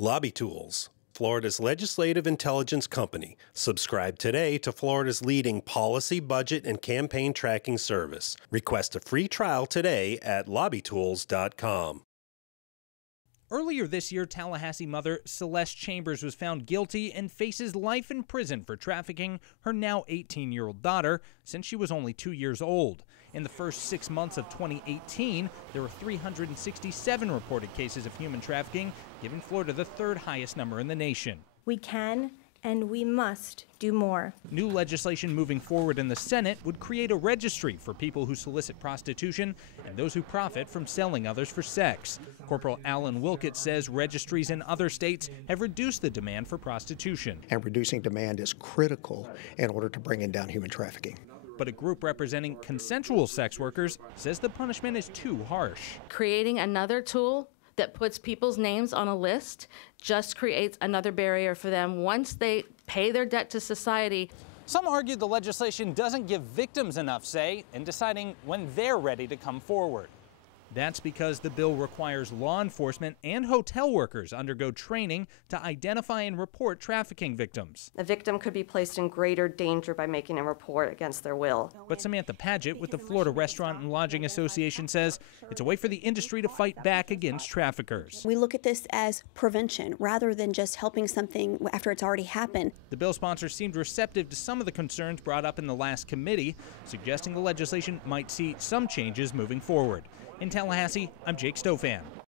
Lobby Tools, Florida's legislative intelligence company. Subscribe today to Florida's leading policy, budget, and campaign tracking service. Request a free trial today at lobbytools.com. Earlier this year, Tallahassee mother Celeste Chambers was found guilty and faces life in prison for trafficking her now 18-year-old daughter since she was only 2 years old. In the first 6 months of 2018, there were 367 reported cases of human trafficking, giving Florida the third highest number in the nation. We can and we must do more. New legislation moving forward in the Senate would create a registry for people who solicit prostitution and those who profit from selling others for sex. Corporal Alan Wilkett says registries in other states have reduced the demand for prostitution. And reducing demand is critical in order to bring down human trafficking. But a group representing consensual sex workers says the punishment is too harsh. Creating another tool that puts people's names on a list just creates another barrier for them once they pay their debt to society. Some argue the legislation doesn't give victims enough say in deciding when they're ready to come forward. That's because the bill requires law enforcement and hotel workers undergo training to identify and report trafficking victims. A victim could be placed in greater danger by making a report against their will. But Samantha Paget with the Florida Restaurant and Lodging Association says it's a way for the industry to fight back against traffickers. We look at this as prevention rather than just helping something after it's already happened. The bill sponsors seemed receptive to some of the concerns brought up in the last committee, suggesting the legislation might see some changes moving forward. In Tallahassee, I'm Jake Stofan.